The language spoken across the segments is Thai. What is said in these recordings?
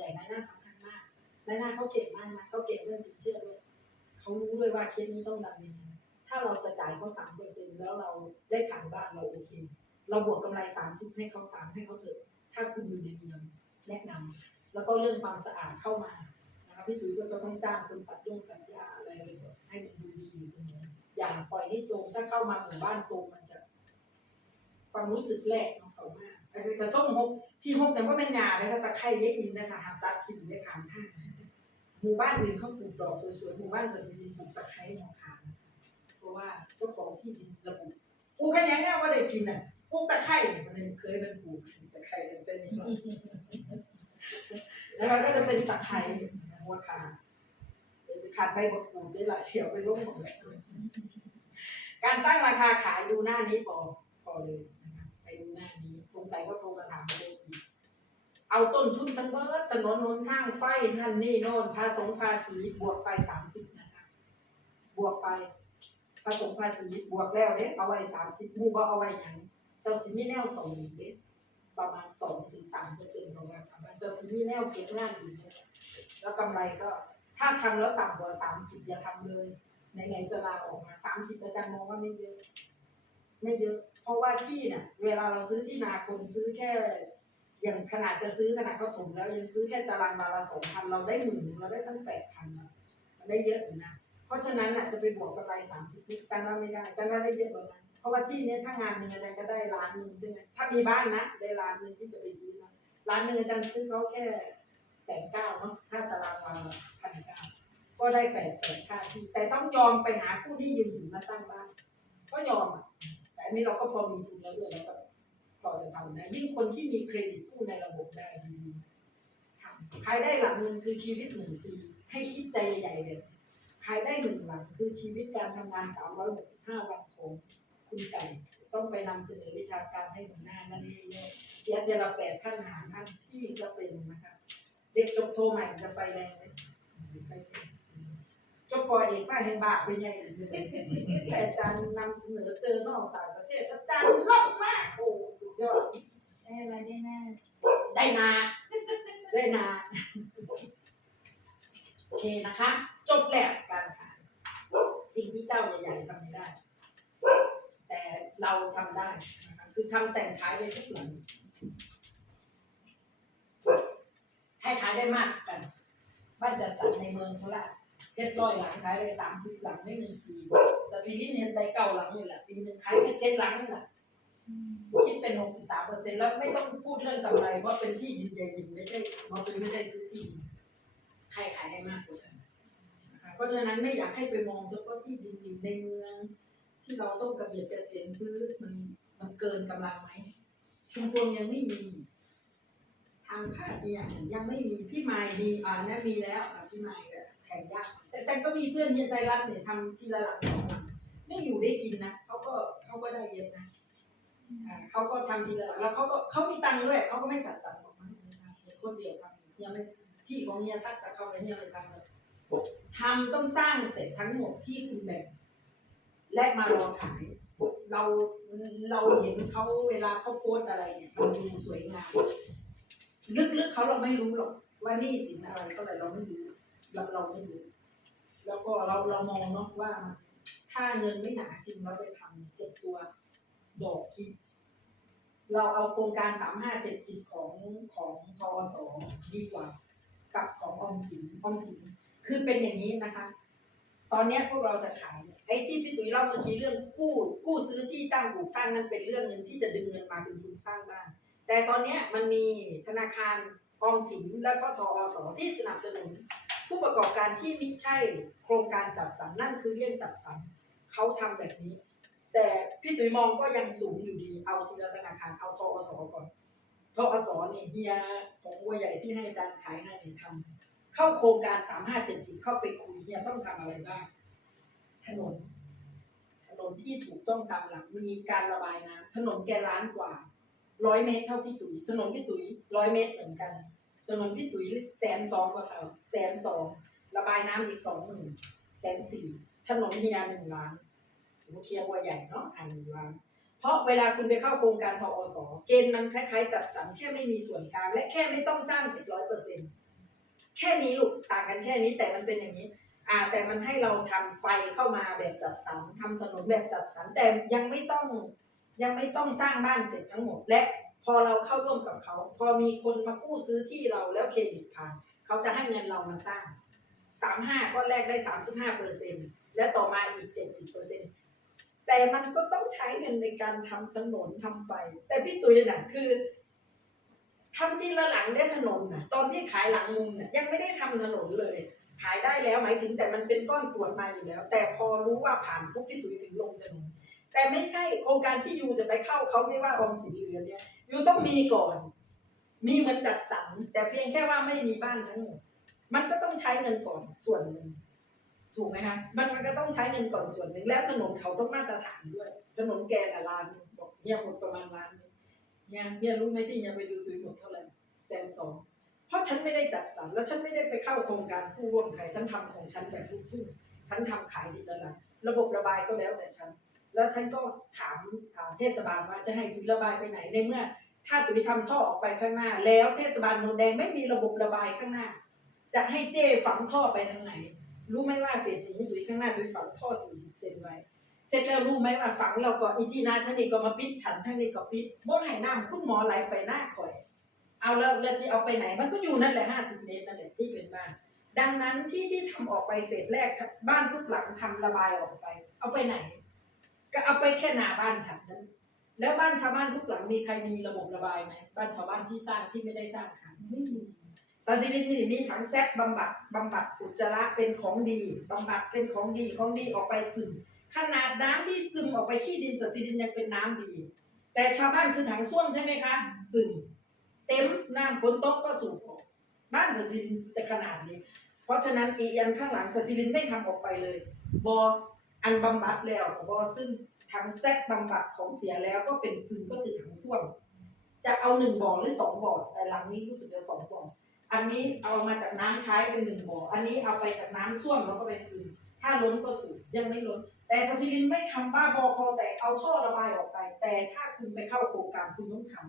ใหญ่นายหน้าสำคัญมากนายหน้าเขาเก่งมากนะเขาเก่งเรื่องสินเชื่อด้วยเขารู้เลยว่าเคสนี้ต้องดำเนินถ้าเราจะจ่ายเขาสามเปอร์เซ็นต์แล้วเราได้ขายบ้านเราโอเคเราบวกกำไรสามสิบให้เขาสามให้เขาเถอะถ้าคุณอยู่ในเมืองแนะนำแล้วก็เรื่องความสะอาดเข้ามานะครับพี่จุ๋ยก็จะต้องจ้างคนตัดยุ่งตัดหญ้าอะไรให้มันดูดีอยู่เสมออย่าปล่อยให้โซมถ้าเข้ามาหมู่บ้านโซมมันจะ ความรู้สึกแรกของเขามาก ไอ้กระส้มหกที่หกเนี่ยว่าเป็นหญ้าเลยค่ะตะไคร้เยอะอินนะคะหักตัดถิ่นเยอะขามท่าหมู่บ้านอื่นเขาปลูกดอกสวยๆหมู่บ้านจะสีปลูกตะไคร้หมอขามเพราะว่าเจ้าของที่ดินระบุปลูกแค่นี้เนี่ยว่าได้กินอะปลูกตะไคร้มันเคยมันปลูกตะไคร้เป็นต้นนี้ก่อนแล้วมันก็จะเป็นตะไคร้หัวขาขาดใบมะกรูดได้ละเสียวไปร่มหมดเลยการตั้งราคาขายดูหน้านี้พอพอเลยนะคะไปดูหน้า สงสัยก็โทรมาถามเลยเอาต้นทุนทั้งเบิดถนนหนทางไฟนั่นนี่โน่นภาษีภาษีบวกไปสามสิบนะคะ บวกไปผสมภาษีบวกแล้วเด้เอาไว้สามสิบมูบ่เอาไว้หยังเจ้าสิมีแนวส่งอีกเด้ประมาณสองถึงสามเปอร์เซ็นต์ของราคาเจ้าสิมีแนวเก็บงานอยู่เนี่ยแล้วกำไรก็ถ้าทำแล้วต่ำกว่าสามสิบอย่าทำเลยไหนๆจะลาออกมาสามสิบอาจารย์มองว่าไม่เยอะ ไม่เยอะ เพราะว่าที่เนี่ยเวลาเราซื้อที่นาคนซื้อแค่ อย่างขนาดจะซื้อขนาดเขาถมแล้วยังซื้อแค่ตารางวาละสองพันเราได้หมื่นหนึ่งเราได้ตั้งแปดพันมันได้เยอะอยู่นะเพราะฉะนั้นน่ะจะไปบวกกำไรสามสิบจันว่าไม่ได้จันว่าได้เยอะกว่านั้นเพราะว่าที่เนี้ยถ้างานหนึ่งอาจารย์ก็ได้ล้านหนึ่งใช่ไหมถ้ามีบ้านนะได้ล้านหนึ่งที่จะไปซื้อนะล้านหนึ่งอาจารย์ซื้อเขาแค่แสนเก้าเนาะค่าตารางวาพันเก้าก็ได้แปดแสนค่าที่ แต่ต้องยอมไปหาผู้ที่ยืมสินมาสร้างบ้านก็ยอมอะ อันนี้เราก็พอมีทุนแล้วด้วยเราก็พอจะทำได้ยิ่งคนที่มีเครดิตกู้ในระบบได้ดีทำขายได้หลังหนึ่งคือชีวิตหนึ่งปีให้คิดใจใหญ่ๆเลยขายได้หนึ่งหลังคือชีวิตการทำงาน 365 วันของคุณไก่ต้องไปนำเสนอวิชาการให้หัวหน้านั่นนี่เนี่ยเสียเจละแปดขั้นหานั่นพี่ก็เป็นนะคะ เด็กจบโทใหม่จะไฟแรงไหมไฟแรง จบปล่อยเอกมาเห็นบาปเป็นยังไงแต่อาจารย์นำเสนอเจอนอกต่างประเทศอาจารย์เลิศมากโอ้สุดยอดได้อะไรได้หน้าได้นาได้นาโอเคนะคะ จบแล้วการขายสิ่งที่เจ้าใหญ่ๆทำไม่ได้ แต่เราทำได้นะคะคือทำแต่งขายไปทุกหลังใครขายได้มากกัน บ้านจัดสรรในเมืองโคราช เพชรร้อยหลังขายได้สามสิบหลังไม่หนึ่งปีสตรีนี่เนี่ยได้เก้าหลังนี่แหละปีหนึ่งขายแค่เจ็ดหลังนี่แหละคิดเป็น63เปอร์เซ็นต์แล้วไม่ต้องพูดเรื่องกำไรเพราะเป็นที่ดินใหญ่ดินไม่ใช่มอเตอร์ไม่ได้ซื้อที่ใครขายได้มากกว่ากันเพราะฉะนั้นไม่อยากให้ไปมองเฉพาะที่ดินอยู่ในเมือง ที่เราต้องกระเบียดกระเสียนซื้อมันมันเกินกำลังไหมชุมพวงยังไม่มี ทางภาคเนี่ยยังไม่มีพี่ไมค์มีอ่านะมีแล้วอะพี่ไม แข่งยากแต่แต่ก็มีเพื่อนเฮียใจรัฐเนี่ยทำทีละหลักสองหลักนี่อยู่ได้กินนะเขาก็เขาก็ได้เยอะนะอ่าเขาก็ทำทีละหลังแล้วเขาก็เขามีตังค์ด้วยเขาก็ไม่จัดสรรออกมาให้นะคนเดียวทำยังไม่ที่ของเฮียทักกับเขาเลยเฮียเลยทำเลยทำต้องสร้างเสร็จทั้งหมดที่คุณแบ่งและมารอขาย เราเราเห็นเขาเวลาเขาโพสอะไรเนี่ยมันดูสวยงามลึกๆเขาเราไม่รู้หรอกว่านี่สินอะไรเท่าไรเราไม่รู้ เราเราไม่รู้แล้วก็เราเรามองเนาะว่าถ้าเงินไม่หนาจริงเราไปทำเจ็บตัวดอกคิด เราเอาโครงการสามห้าเจ็ดสิบของของทอสอดีกว่า กับของออมสินออมสินคือเป็นอย่างนี้นะคะ ตอนเนี้ยพวกเราจะขายไอ้ที่พี่ตุ๋ยเล่าเมื่อกี้เรื่องกู้กู้ซื้อที่จ้างปลูกสร้างนั้นเป็นเรื่องหนึ่งที่จะดึงเงินมาเป็นทุนสร้างบ้านแต่ตอนเนี้ยมันมีธนาคารออมสินแล้วก็ทอสที่สนับสนุน ผู้ประกอบการที่ไม่ใช่โครงการจัดสรรนั่นคือเรื่องจัดสรรเขาทำแบบนี้ แต่พี่ตุ๋ยมองก็ยังสูงอยู่ดีเอาทีละธนาคารเอาทอสก่อนทอสเนี่ยเฮียของวัวใหญ่ที่ให้อาจารย์ขายให้เนี่ยทำเข้าโครงการสามห้าเจ็ดสิบเข้าไปคุยเฮียต้องทำอะไรบ้างถนนถนนที่ถูกต้องตามหลักมีการระบายน้ำถนนแกล้านกว่าร้อยเมตรเท่าพี่ตุ๋ยถนนพี่ตุ๋ยร้อยเมตรเหมือนกัน ถนนพี่ตุ๋ยแสนสองกว่าเท่าแสนสองระบายน้ำอีกสองหมื่นแสนสี่ถนนเฮียหนึ่งล้านสมมติเคียวัวใหญ่เนาะอ่านหนึ่งล้านเพราะเวลาคุณไปเข้าโครงการทอสเกณฑ์มันคล้ายๆจัดสรรแค่ไม่มีส่วนกลางและแค่ไม่ต้องสร้างสร็จร้อยเปอร์เซ็นต์แค่นี้ลูกต่างกันแค่นี้แต่มันเป็นอย่างนี้ อ่า แต่มันให้เราทำไฟเข้ามาแบบจัดสรรทำถนนแบบจัดสรรแต่ยังไม่ต้องยังไม่ต้องสร้างบ้านเสร็จทั้งหมดและ พอเราเข้าร่วมกับเขา พอมีคนมากู้ซื้อที่เราแล้วเครดิตผ่านเขาจะให้เงินเรามาสร้างสามห้าก้อนแรกได้สามสิบห้าเปอร์เซ็นและต่อมาอีกเจ็ดสิบเปอร์เซ็นแต่มันก็ต้องใช้เงินในการทำถนนทำไฟ แต่พี่ตุ้ยน่ะคือทำทีละหลังได้ถนนน่ะตอนที่ขายหลังมุมน่ะยังไม่ได้ทำถนนเลย ขายได้แล้วหมายถึงแต่มันเป็นก้อนกรวดมาอยู่แล้ว แต่พอรู้ว่าผ่านปุ๊บพี่ตุ้ยถึงลงถนนแต่ไม่ใช่โครงการที่ยูจะไปเข้าเขาไม่ว่าออมสินเหลือเนี่ย ยูต้องมีก่อน มีมันจัดสรรแต่เพียงแค่ว่าไม่มีบ้านทั้งหมดมันก็ต้องใช้เงินก่อนส่วนหนึ่งถูกไหมคะมันมันก็ต้องใช้เงินก่อนส่วนหนึ่งแล้วถนนเขาต้องมาตรฐานด้วยถนนแกน่ะล้านบอกเนี่ยหมดประมาณล้านเนี่ยเนี่ยรู้ไหมที่เนี่ยไปดูตุยหมดเท่าไหร่แสนสองเพราะฉันไม่ได้จัดสรรแล้วฉันไม่ได้ไปเข้าโครงการผู้ร่วมใครฉันทำของฉันแบบลูกทุ่งฉันทำขายทีละหลังระบบระบายก็แล้วแต่ฉัน แล้วฉันก็ถามเทศบาลว่าจะให้ตุยระบายไปไหนในเมื่อ ถ้าตุยทำท่อออกไปข้างหน้า แล้วเทศบาลโนนแดงไม่มีระบบระบายข้างหน้า จะให้เจ้ฝังท่อไปทางไหน รู้ไหมว่าเฟสนี้ตุยข้างหน้าตุยฝังท่อ40เซนไว้ เสร็จแล้วรู้ไหมว่าฝังเราก็อีที่นาท่างนี้ก็มาปิดฉันท่างนี้ก็ปิดบ่ให้น้ำคุณหมอไหลไปหน้าข่อย เอาแล้วแล้วที่เอาไปไหนมันก็อยู่นั่นแหละ50เมตรนั่นแหละที่เป็นบ้านดังนั้นที่ที่ทำออกไปเฟสแรกบ้านทุกหลังทำระบายออกไป เอาไปไหน ก็เอาไปแค่หน้าบ้านฉันนั้นแล้วบ้านชาวบ้านทุกหลังมีใครมีระบบระบายไหมบ้านชาวบ้านที่สร้างที่ไม่ได้สร้างขายไม่มีซาซิลินนี่มีถังแซกบำบัดบำบัดอุจจาระเป็นของดีบำบัดเป็นของดีของดีออกไปซึมขนาดน้ำที่ซึมออกไปขี้ดินซาซิลินยังเป็นน้ำดี แต่ชาวบ้านคือถังส้วมใช่ไหมคะซึมเต็มน้ำฝนตกก็สูบออกบ้านซาซิลินแต่ขนาดนี้ เพราะฉะนั้นอีอันข้างหลังซาซิลินไม่ทำออกไปเลยบอ อันบำบัดแล้วบอซึ่งถังแซกบำบัดของเสียแล้วก็เป็นซึมก็คือถังส้วม จะเอาหนึ่งบ่อหรือสองบ่อแต่หลังนี้รู้สึกจะสองบ่ออันนี้เอามาจากน้ำใช้เป็นหนึ่งบ่ออันนี้เอาไปจากน้ำส้วมแล้วก็ไปซึมถ้าล้นก็สูบยังไม่ล้น แต่ฟาซิลินไม่ทำบ้าบอพอแต่เอาท่อระบายออกไป แต่ถ้าคุณไปเข้าโครงการคุณต้องทำ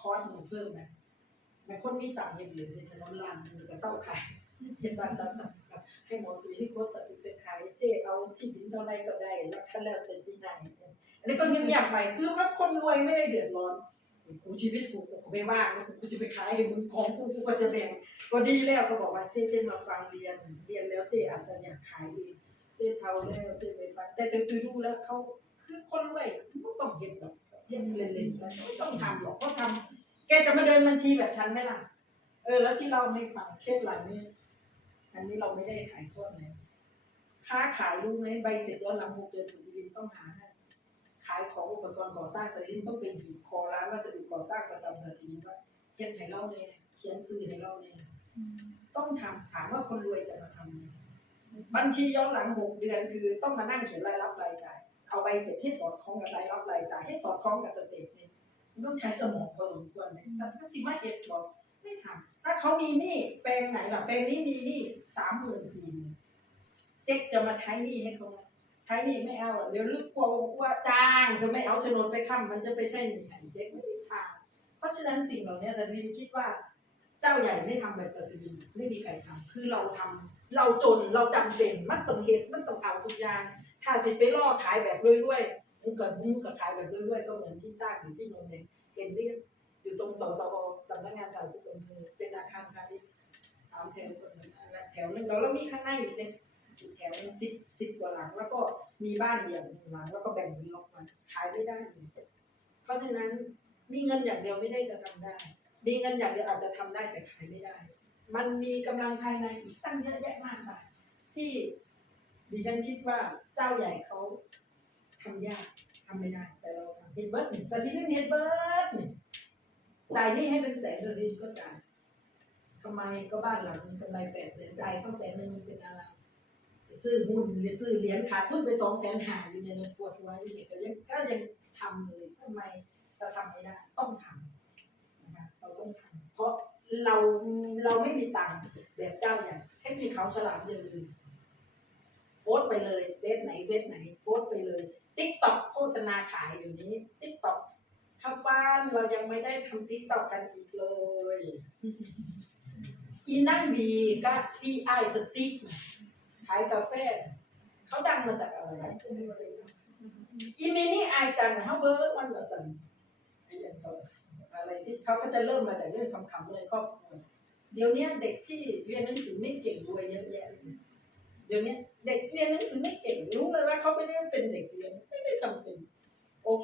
คอร์สหนึ่งเพิ่มนะในคนมีต่างค์เห็นเหรียญในถนนลานมันก็เศร้าขายเห็นบ้านจัดสรรครับ ให้หมอตุ้ยให้โค้ชสัตว์ไปขายเจเอาที่ดินเท่าไรก็ได้แล้วคันแล้วแต่ที่ไหนอันนี้ก็เงียบๆไปคือว่าคนรวยไม่ได้เดือดร้อนกูชีวิตกูกูไม่ว่างกูจะไปขายมึงของกูกูก็จะแบ่งก็ดีแล้วก็บอกว่าเจ๊เจ๊มาฟังเรียนเรียนแล้วเจ๊อาจจะอยากขายเองเจ๊เท่าแล้วเจ๊ไปฟังแต่ตุ้ยดูแล้วเขาคือคนรวยไม่ต้องเห็นหรอกเห็นเล่นๆไปไม่ต้องทำหรอกเพราะทำแกจะมาเดินบัญชีแบบฉันไหมล่ะเออแล้วที่เราให้ฟังเคล็ดหลังเนี่ย อันนี้เราไม่ได้ขายทอดนะค้าขายรู้ไหมใบเสร็จย้อนหลังหกเดือนสุสิรินต้องหาให้ขายของอุปกรณ์ก่อสร้างสุสิรินต้องเป็นบีบคอร้านวัสดุก่อสร้างประจำสุสิรินว่าเขียนให้เราเลยเขียนซื้อให้เราเลยต้องทำถามว่าคนรวยจะมาทำไหมบัญชีย้อนหลังหกเดือนคือต้องมานั่งเขียนรายรับรายจ่ายเอาใบเสร็จให้สอดคล้องกับรายรับรายจ่ายให้สอดคล้องกับสเตทเมนต์มันต้องใช้สมองพอสมควรเลยสัตว์ก็สิมาเอ็ดบอก ไม่ทำถ้าเขามีหนี้แปลงไหนล่ะแปลงนี้มีหนี้สามหมื่นสี่หมื่นเจ๊กจะมาใช้หนี้ให้เขาไหมใช้หนี้ไม่เอาหรอกเดี๋ยวลึกกลัวว่าจ้างจะไม่เอาโฉนดไปค้ำมันจะไปใช่หนี้ให้เจ๊กไม่มีทางเพราะฉะนั้นสิ่งเหล่านี้ศาสินคิดว่า เจ้าใหญ่ไม่ทำแบบศาสินไม่มีใครทำคือเราทำเราจนเราจำเป็นมันต้องเห็นมันต้องเอาทุกอย่างถ้าสิไปล่อขายแบบเรื่อยๆมึงเก็มึงก็ขายแบบเรื่อยๆก็เหมือนที่สร้างอยู่ที่นนท์เนี่ยเห็นเรียบ อยู่ตรงสสบสำนักงานสาธารณสุขอำเภอเป็นอาคารพาณิชย์สามแถวคนนั้นแถวหนึ่งแล้วเรามีข้างในอีกเนี่ยอีกแถวหนึงสิบสิบกว่าหลัง แล้วก็มีบ้านเดี่ยวหนึ่งหลัง แล้วก็แบ่งเป็นล็อกมันขายไม่ได้เลยเพราะฉะนั้นมีเงินอย่างเดียวไม่ได้จะทำได้ มีเงินอย่างเดียวอาจจะทำได้แต่ขายไม่ได้ มันมีกำลังภายในอีกตั้งเยอะแยะมากมายที่ดิฉันคิดว่าเจ้าใหญ่เขาทำยากทำไม่ได้ แต่เราทำเฮดเบิร์ดนี่ซาซิลินเฮดเบิร์ดนี่ จ่ายหนี่ให้เป็นแสนสติก็จ่ายทำไมก็บ้านหลังนึงกำไรแปดแสนจ่ายเข้าแสนหนึ่งมันเป็นอะไร ซื้อหุ้นหรือซื้อเหรียญขาดทุนไปสองแสนหาอยู่เนี่ยนปวดหัวอยู่เนี่ยก็ยังก็ยังทำเลยทำไมจะทำไม่ได้ต้องทำนะคะเราต้องทำเพราะเราเราไม่มีตังค์แบบเจ้าอย่างเทคนิคเขาฉลาดอย่าลืมโพสไปเลยเฟซไหนเฟซไหนโพสไปเลยติ๊กต็อกโฆษณาขายอยู่นี้ติ๊กต็อก เข้าบ้านเรายังไม่ได้ทำติ๊กต็อกกันอีกเลยอีนั่งบีก็พี่ไอสติ๊กขายกาแฟเขาดังมาจากอะไรอีเมนี่ไอจังนะเขาเบิร์ดวันละสันไอ้อย่างตัวอะไรที่เขาก็จะเริ่มมาจากเรื่องคำๆเลยครอบครัวเดี๋ยวนี้เด็กที่เรียนหนังสือไม่เก่งรวยเยอะแยะ เดี๋ยวนี้เด็กเรียนหนังสือไม่เก่งรู้เลยว่าเขาไม่ได้เป็นเด็กเรียนไม่ได้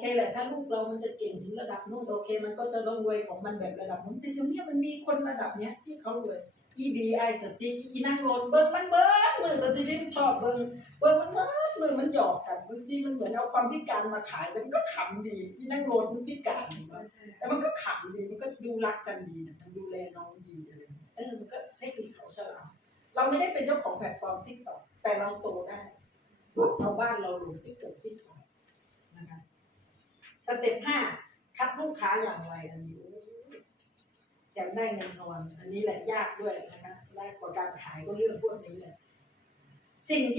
เป็นโอเคแหละถ้าลูกเรามันจะเก่งถึงระดับนู้นโอเค มันก็จะต้องรวยของมันแบบระดับนู้นแต่เดี๋ยวเนี้ยมันมีคนระดับเนี้ยที่เขารวย EBI สติอีนั่งโรนเบิ้งมันเบิ้งมือสติมชอบเบิ้งเบิ้งมันเบิ้งมือมันหยอกกันบางทีมันเหมือนเอาความพิการมาขายแต่มันก็ขำดีที่นั่งโรนมันพิการแต่มันก็ขำดีมันก็ดูรักกันดีมันดูแลน้องดีอะไรเงี้ยเออมันก็เทคนิคเขาฉลาดเราไม่ได้เป็นเจ้าของแพลตฟอร์มทิกตอกแต่เราโตได้เอาบ้านเราลงทิกตอกทิกตอกนะคะ สเต็ปห้าคัดลูกค้าอย่างไรอันนี้อยากได้เงินทอนอันนี้แหละยากด้วยนะคะยากกว่าการขายก็เรื่องพวกนี้เลยสิ่งที่